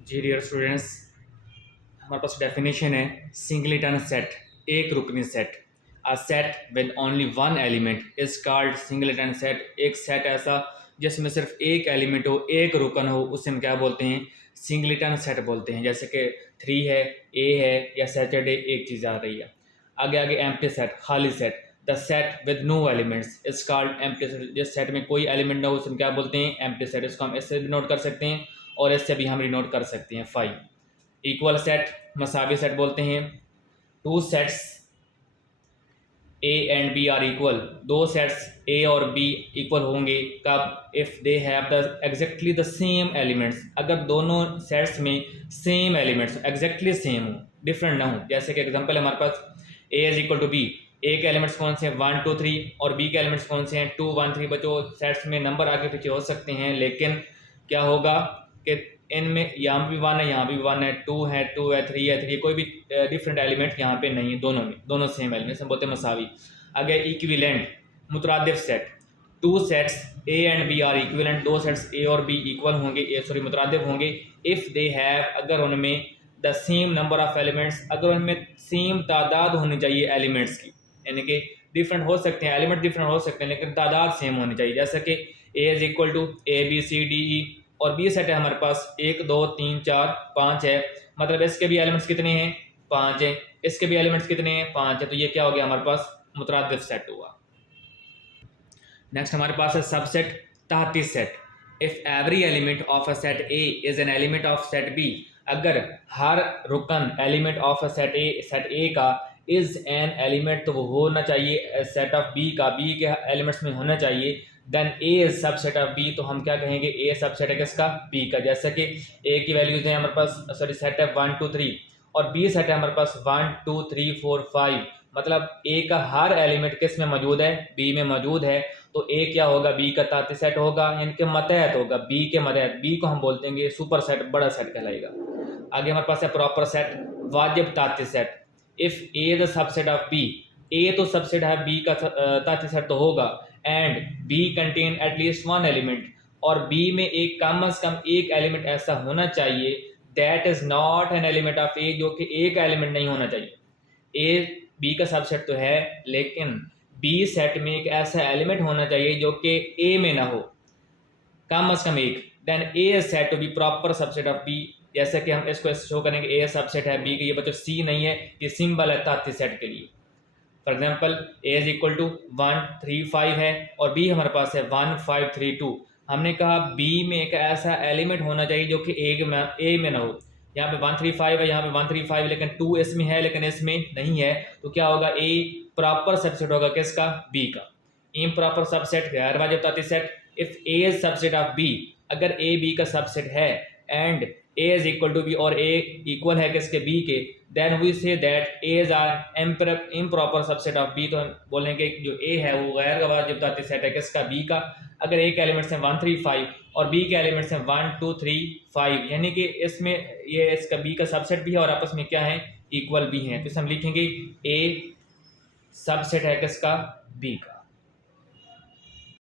जी dear students, हमारे पास definition है सिंगलेटन सेट, एक रुकनी set. A set with only one element is called singleton set. एक सेट ऐसा जिसमें सिर्फ एक एलिमेंट हो, एक रुकन हो, उसे हम क्या बोलते हैं? सिंगलेटन सेट बोलते हैं। जैसे कि 3 है, ए है या सैटरडे, एक चीज़ आ रही है। आगे आगे एम्प्टी सेट, खाली set. The set with no elements is called empty set. जिस सेट में कोई एलिमेंट ना हो उसे हम क्या बोलते हैं? Empty set. इसको हम इससे भी नोट कर सकते हैं और इससे भी हम रिनोट कर सकते हैं। 5 इक्वल सेट, मसावी सेट बोलते हैं। Two sets A and B are equal, दो सेट्स ए और बी इक्वल होंगे कब? If they have the exactly the same elements. अगर दोनों सेट्स में सेम एलिमेंट्स एग्जैक्टली सेम हो, डिफरेंट ना हो। जैसे कि एग्जांपल है हमारे पास A is equal to B. A के एलिमेंट्स कौन से हैं? 1 2 3 और बी के एलिमेंट्स कौन से हैं? 2 1 3। बच्चों, सेट्स में नंबर आगे पीछे हो सकते हैं, लेकिन क्या होगा कि इनमें यहाँ भी 1 है, यहाँ भी 1 है, 2 है, 2 है, 3 है, 3। कोई भी डिफरेंट एलिमेंट यहाँ पे नहीं है, दोनों में दोनों सेम एलिमेंट्स हम बोलते हैं मसावी। अगर इक्विवेलेंट, मुतरादिफ set. Two sets A and B are equivalent, दो सेट्स ए और बी इक्वल होंगे, मुतरादिफ होंगे। इफ़ दे हैव, अगर उनमें the same number of elements, अगर उनमें सेम तादाद होनी चाहिए एलिमेंट्स की, यानी कि डिफरेंट हो सकते हैं, एलिमेंट डिफरेंट हो सकते हैं, लेकिन तादाद सेम होनी चाहिए। जैसे कि A is equal to A B C D E, और बी सेट है हमारे पास 1 2 3 4 5 है। मतलब इसके भी एलिमेंट्स कितने हैं? 5 हैं। इसके भी एलिमेंट्स कितने हैं? 5 है। तो ये क्या हो गया हमारे पास? मुतरादिफ सेट हुआ। नेक्स्ट हमारे पास है सबसेट, तहती set. If every element of a set A is an element of set B, अगर हर रुकन element of a set A का इज एन एलिमेंट, तो वो होना चाहिए सेट ऑफ बी का, बी के एलिमेंट्स में होना चाहिए। Then A is subset of B, तो हम क्या कहेंगे? ए सबसेट है किसका? बी का। जैसे कि ए की वैल्यूज है हमारे पास, सॉरी सेट है 1 2 3, और बी सेट है हमारे पास 1 2 3 4 5। मतलब ए का हर एलिमेंट किस में मौजूद है? बी में मौजूद है। तो ए क्या होगा? बी का ताती सेट होगा, इनके मतहत होगा, बी के मतहत। बी को हम बोलते हैं सुपर सेट, बड़ा सेट कहलाएगा। आगे हमारे पास है प्रॉपर सेट, वाजिब ताती set. If A the subset of B, A तो सबसेट है बी का, ताती सेट तो होगा। And B contain at least one element, और बी में एक कम अज कम एक एलिमेंट ऐसा होना चाहिए that is not an element of A, जो कि ए का एलिमेंट नहीं होना चाहिए। ए बी का सबसेट तो है, लेकिन बी सेट में एक ऐसा एलिमेंट होना चाहिए जो कि ए में ना हो, कम अज कम एक। Then A is said to be proper subset of B. जैसे कि हम इसको शो करेंगे, ए सबसेट है बी के, ये बच्चों सी नहीं है, ये सिंबल है ताती सेट के लिए। For example A is equal to 1 3 5 है, और बी हमारे पास है 1 5 3 2। हमने कहा बी में एक ऐसा एलिमेंट होना चाहिए जो कि ए में ना हो। यहाँ पे 1 3 5 है, यहाँ पे 1 3 5, लेकिन 2 इसमें है लेकिन इसमें नहीं है। तो क्या होगा? ए प्रॉपर सबसेट होगा किसका? बी का। इम्प्रॉपर सबसेट, गैर वाजिब ताती set. If A is subset of B, अगर ए बी का सबसेट है and A is equal to B, और ए इक्वल है किसके? बी के, then we say that A is are improper subset of B. तो हम बोलेंगे जो ए है वो गैर वाजिब ताती सेट है किसका? बी का। अगर ए के एलिमेंट्स हैं 1 3 5 और बी के एलिमेंट्स हैं 1 2 3 5, यानी कि इसमें ये इसका बी का सबसेट भी है और आपस में क्या है? इक्वल भी हैं। तो इसे हम लिखेंगे ए सबसेट है किसका? बी का।